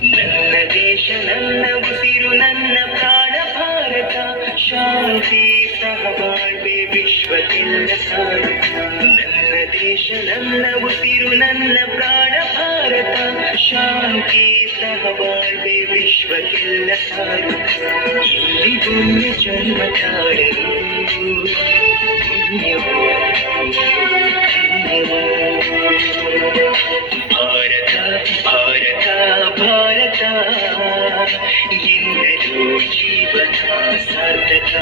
ನನ್ನ ದೇಶ ನನ್ನ ಉಸಿರು ನನ್ನ ಪ್ರಾಣ ಭಾರತ ಶಾಂತಿ ಸಹಬಾಳ್ವೆ ವಿಶ್ವಕ್ಕೆಲ್ಲ ಸಾರುತ್ತ ನನ್ನ ದೇಶ ನನ್ನ ಉಸಿರು ನನ್ನ ಪ್ರಾಣ ಭಾರತ ಶಾಂತಿ ಸಹಬಾಳ್ವೆ ವಿಶ್ವಕ್ಕೆಲ್ಲ ಸಾರುತ್ತ ಇಲ್ಲಿಗೊಮ್ಮೆ ಜನ್ಮ ತಾಳರು ಭಾರತ ಭಾರತ ಭಾರತ ಎಂದರೂ ಜೀವನ ಸಾರ್ಥಕ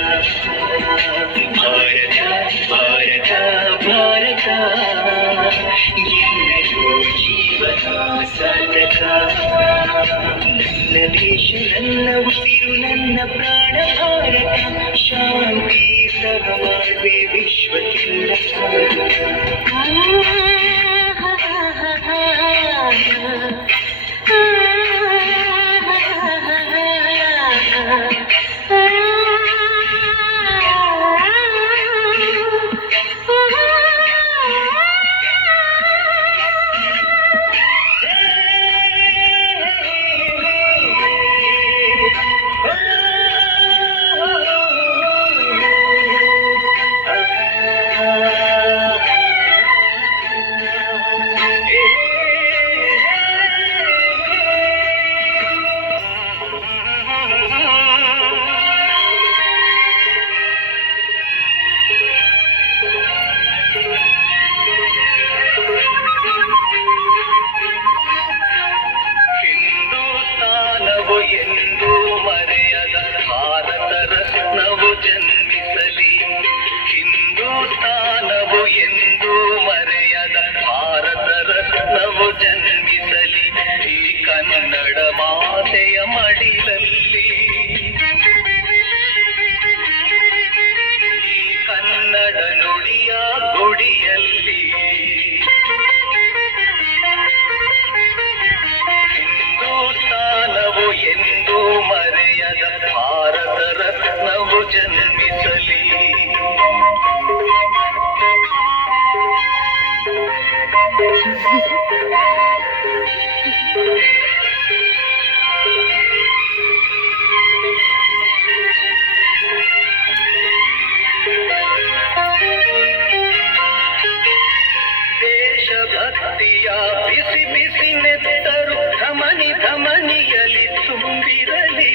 ಭಾರತ ಭಾರತ ಭಾರತ ಎಂದರೂ ಜೀವನ ಸಾರ್ಥಕ ನನ್ನ ದೇಶ ನನ್ನ ಉಸಿರು ನನ್ನ ಪ್ರಾಣ ಭಾರತ ಶಾಂತಿ ಸಹಬಾಳ್ವೆ ವಿಶ್ವಕ್ಕೆಲ್ಲ ಸಾರುತ್ತ ಎಂದು ಮರೆಯದ ಭಾರತ ರತ್ನವು ಜನ್ಮಿಸಲಿ ಹಿಂದೂಸ್ತಾನವು ಎಂದು ಮರೆಯದ ಭಾರತ ರತ್ನವು ಜನ್ಮಿಸಲಿ ಈ ಕನ್ನಡ ಮಾತೆಯ ಮಡಿಲಲ್ಲಿ ಈ ಕನ್ನಡ ನುಡಿಯ ಗುಡಿಯಲ್ಲಿ ಎಂದು ಮರೆಯದ ಭಾರತ ರತ್ನವು ಜನ್ಮಿಸಲಿ ದೇಶಭಕ್ತಿಯ ಬಿಸಿ ಬಿಸಿ ನೆತ್ತರು ಧಮನಿ ಧಮನಿಯಲಿ ತುಂಬಿರಲಿ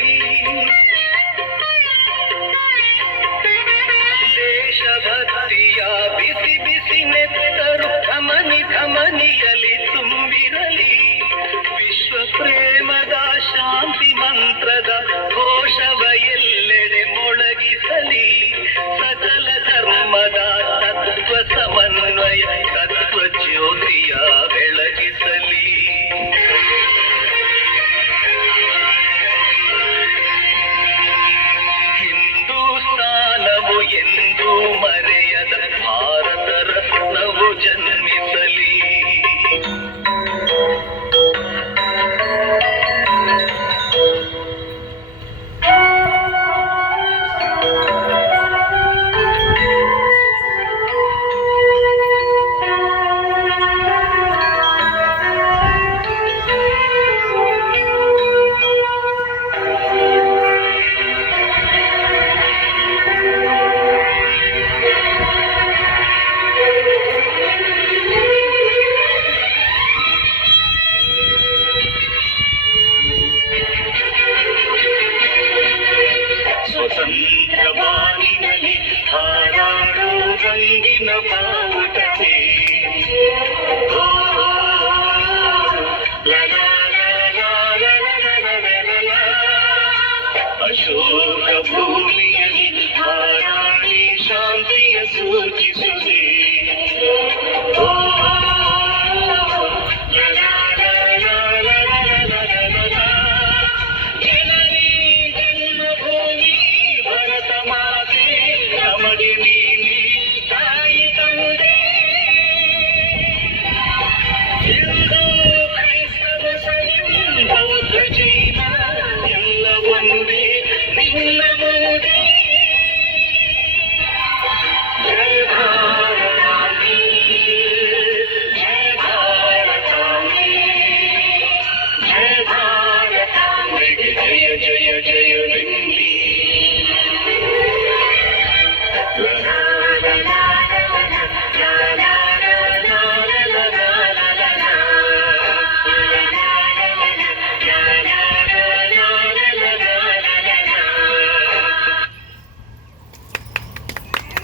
ದೇಶಭಕ್ತಿಯ ಬಿಸಿ ಬಿಸಿ ನೆತ್ತರು ಧಮನಿ ಧಮನಿಯಲಿ ತುಂಬಿರಲಿ ವಿಶ್ವ ಪ್ರೇಮದ ಶಾಂತಿ ಮಂತ್ರದ ಘೋಷವ ಎಲ್ಲೆಡೆ ಮೊಳಗಿಸಲಿ ಸಕಲ ಧರ್ಮದ ತತ್ವ ಸಮನ್ವಯ ತತ್ವ ಜ್ಯೋತಿಯ ಬೆಳಗಿಸಲಿ ಹಿಂದೂಸ್ತಾನವು ಎಂದು ಮರೆಯದ ಭಾರತ ರತ್ನವು ಜನ್ಮಿಸಲಿ ಸ್ವತಂತ್ರ ಬಾನಿನಲ್ಲಿ ಹಾರಾಡೋ ರಂಗಿನ ಭಾವ